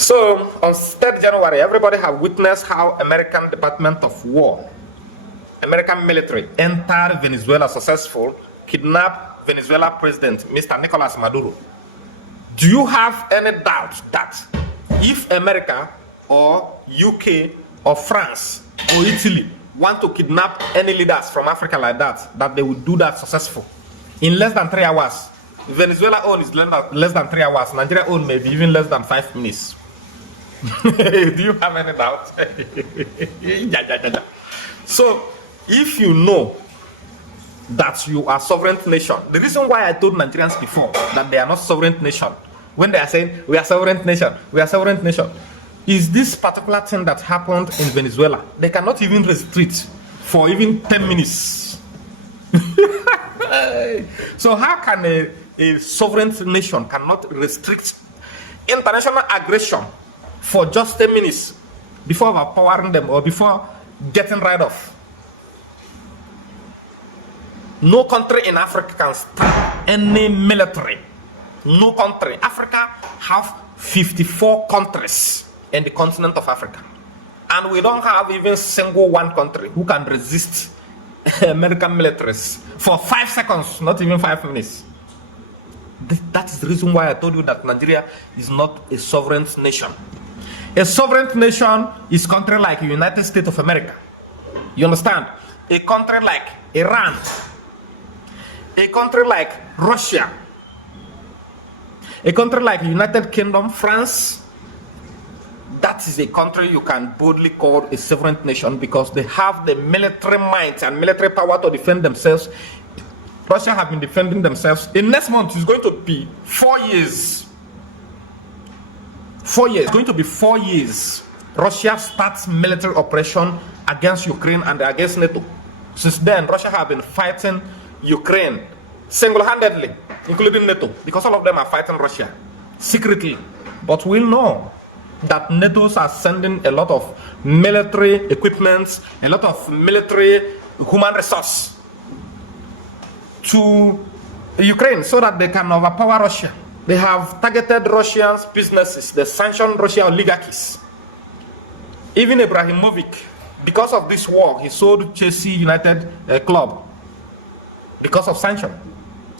So on 3rd January, everybody have witnessed how American Department of War, American military entered Venezuela successful, kidnapped Venezuela President Mr. Nicolas Maduro. Do you have any doubt that if America or UK or France or Italy want to kidnap any leaders from Africa like that, that they will do that successful in less than 3 hours? Venezuela own is less than 3 hours. Nigeria own maybe even less than 5 minutes. Do you have any doubt? So, if you know that you are sovereign nation, the reason why I told Nigerians before that they are not sovereign nation, when they are saying we are sovereign nation, we are sovereign nation, is this particular thing that happened in Venezuela. They cannot even restrict for even 10 minutes. So how can a sovereign nation cannot restrict international aggression for just 10 minutes before overpowering them or before getting rid of? No country in Africa can stand any military. No country. Africa have 54 countries in the continent of Africa. And we don't have even single one country who can resist American militaries for 5 seconds, not even 5 minutes. That is the reason why I told you that Nigeria is not a sovereign nation. A sovereign nation is a country like the United States of America. You understand? A country like Iran. A country like Russia. A country like United Kingdom, France. That is a country you can boldly call a sovereign nation because they have the military might and military power to defend themselves. Russia have been defending themselves. In next month, it's going to be 4 years. 4 years. It's going to be 4 years. Russia starts military operation against Ukraine and against NATO. Since then, Russia have been fighting Ukraine single-handedly, including NATO, because all of them are fighting Russia secretly. But we'll know that NATO's are sending a lot of military equipment, a lot of military human resource to Ukraine so that they can overpower Russia. They have targeted Russians' businesses, they sanctioned Russian oligarchies. Even Ibrahimovic, because of this war, he sold Chelsea United club because of sanction.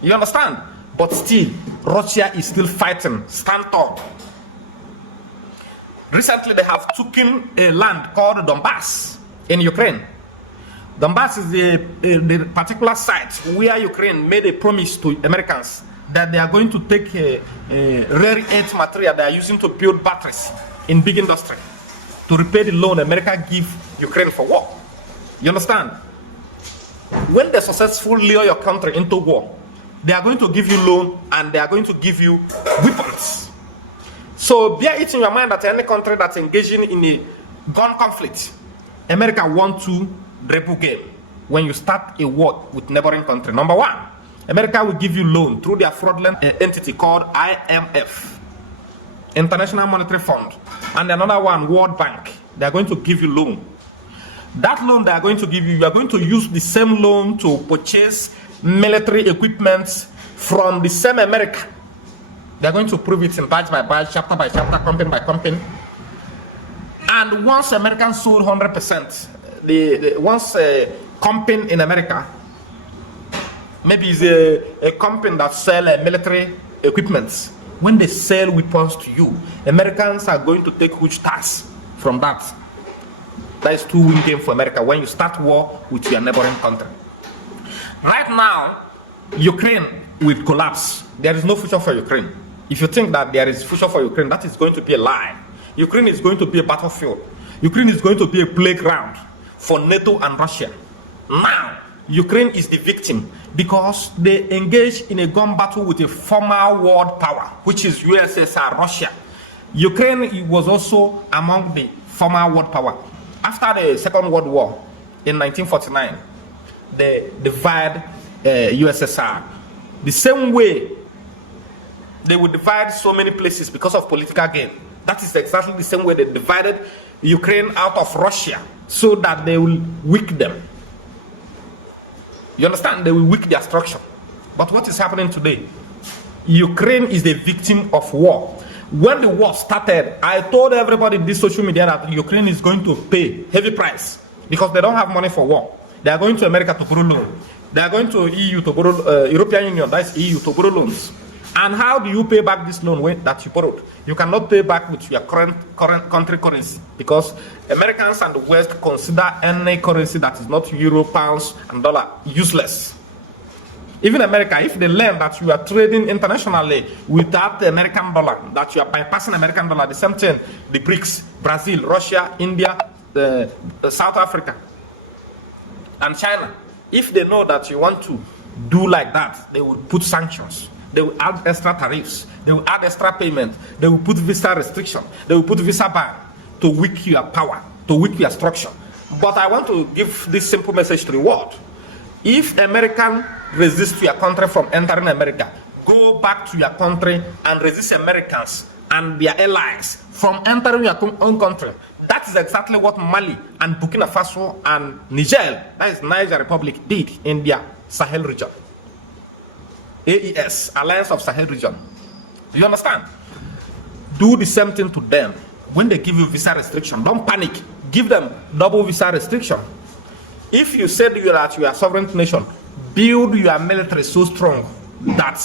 You understand? But still, Russia is still fighting. Stand tall. Recently, they have taken a land called Donbass in Ukraine. Donbass is the particular site where Ukraine made a promise to Americans that they are going to take a rare earth material they are using to build batteries in big industry to repay the loan America give Ukraine for war. You understand? When they successfully lure your country into war, they are going to give you loan and they are going to give you weapons. So bear it in your mind that any country that's engaging in a gun conflict, America wants to dribble game when you start a war with neighboring country. Number one, America will give you loan through their fraudulent entity called IMF, International Monetary Fund, and another one, World Bank. They are going to give you loan. That loan they are going to give you, you are going to use the same loan to purchase military equipment from the same America. They are going to prove it in batch by batch, chapter by chapter, company by company. And once Americans sold 100%, once a company in America, maybe it's a company that sell military equipment, when they sell weapons to you, Americans are going to take huge tax from that. That is two win game for America when you start war with your neighboring country. Right now, Ukraine will collapse. There is no future for Ukraine. If you think that there is future for Ukraine, that is going to be a lie. Ukraine is going to be a battlefield. Ukraine is going to be a playground for NATO and Russia. Now, Ukraine is the victim because they engaged in a gun battle with a former world power, which is USSR, Russia. Ukraine was also among the former world power. After the Second World War in 1949, they divided USSR. The same way they would divide so many places because of political gain. That is exactly the same way they divided Ukraine out of Russia so that they will weaken them. You understand? They will weaken their structure. But what is happening today? Ukraine is the victim of war. When the war started, I told everybody in this social media that Ukraine is going to pay heavy price because they don't have money for war. They are going to America to borrow loan. They are going to EU to borrow, European Union, that's EU, to borrow loans. And how do you pay back this loan that you borrowed? You cannot pay back with your current country currency because Americans and the West consider any currency that is not euro, pounds, and dollar useless. Even America, if they learn that you are trading internationally without the American dollar, that you are bypassing American dollar, the same thing, the BRICS, Brazil, Russia, India, South Africa, and China, if they know that you want to do like that, they will put sanctions. They will add extra tariffs. They will add extra payment. They will put visa restriction. They will put visa ban to weaken your power, to weaken your structure. But I want to give this simple message to the world. If American resist your country from entering America, go back to your country and resist Americans and their allies from entering your own country. That is exactly what Mali and Burkina Faso and Niger, that is Niger Republic, did in their Sahel region. AES, Alliance of Sahel Region. Do you understand? Do the same thing to them. When they give you visa restriction, don't panic. Give them double visa restriction. If you said that you are a sovereign nation, build your military so strong that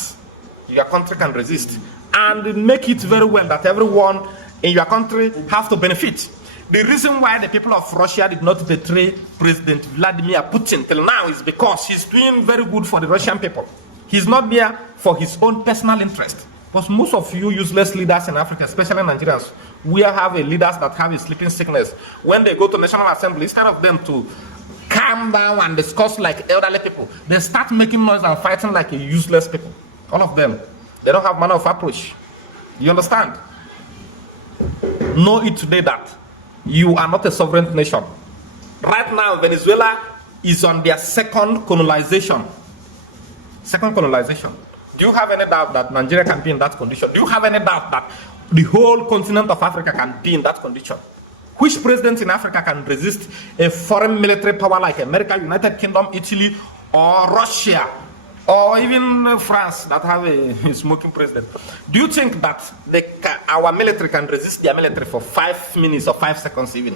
your country can resist, and make it very well that everyone in your country have to benefit. The reason why the people of Russia did not betray President Vladimir Putin till now is because he's doing very good for the Russian people. He's not there for his own personal interest. But most of you useless leaders in Africa, especially Nigerians, we have leaders that have a sleeping sickness. When they go to National Assembly, instead of them to calm down and discuss like elderly people, they start making noise and fighting like a useless people. All of them. They don't have manner of approach. You understand? Know it today that you are not a sovereign nation. Right now, Venezuela is on their second colonization. Second colonization. Do you have any doubt that Nigeria can be in that condition? Do you have any doubt that the whole continent of Africa can be in that condition? Which president in Africa can resist a foreign military power like America, United Kingdom, Italy, or Russia, or even France that have a smoking president? Do you think that our military can resist their military for 5 minutes or 5 seconds even?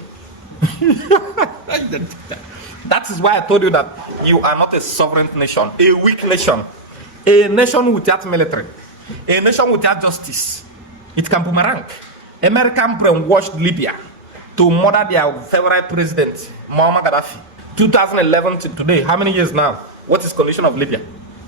That is why I told you that you are not a sovereign nation, a weak nation, a nation without military, a nation without justice. It can boomerang. American brainwashed Libya to murder their favorite president, Muammar Gaddafi. 2011 to today, how many years now? What is the condition of Libya?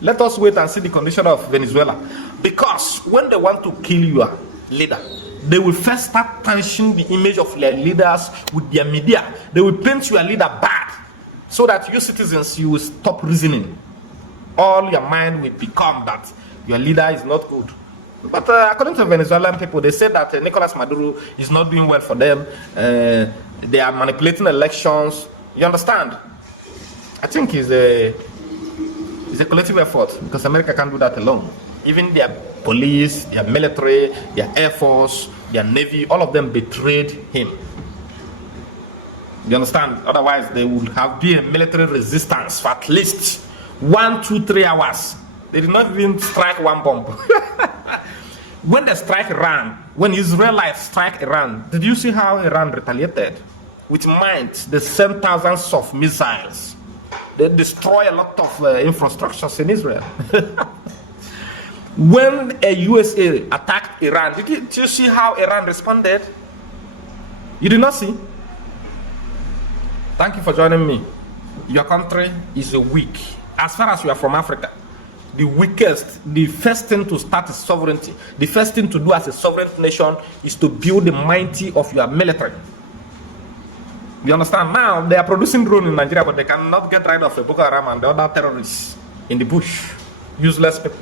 Let us wait and see the condition of Venezuela. Because when they want to kill your leader, they will first start tarnishing the image of their leaders with their media. They will paint your leader bad, so that you citizens, you will stop reasoning. All your mind will become that your leader is not good. But according to Venezuelan people, they say that Nicolas Maduro is not doing well for them. They are manipulating elections. You understand? I think it's a collective effort because America can't do that alone. Even their police, their military, their air force, their navy, all of them betrayed him. You understand? Otherwise, they would have been a military resistance for at least 1, 2, 3 hours. They did not even strike one bomb. When they strike Iran, when Israelites strike Iran, did you see how Iran retaliated? With might, they sent thousands of missiles. They destroy a lot of infrastructures in Israel. When a USA attacked Iran, did you see how Iran responded? You did not see? Thank you for joining me. Your country is weak. As far as you are from Africa, the weakest, the first thing to start is sovereignty. The first thing to do as a sovereign nation is to build the mighty of your military. You understand? Now, they are producing drones in Nigeria, but they cannot get rid of the Boko Haram and the other terrorists in the bush. Useless people.